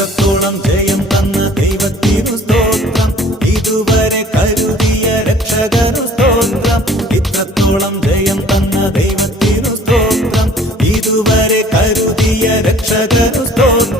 ഇത്രത്തോളം ജയം തന്ന ദൈവത്തിനു സ്തോത്രം, ഇതുവരെ കരുതിയ രക്ഷകനു സ്തോത്രം. ഇത്രത്തോളം ജയം തന്ന ദൈവത്തിനു സ്തോത്രം, ഇതുവരെ കരുതിയ രക്ഷകനു സ്തോത്രം.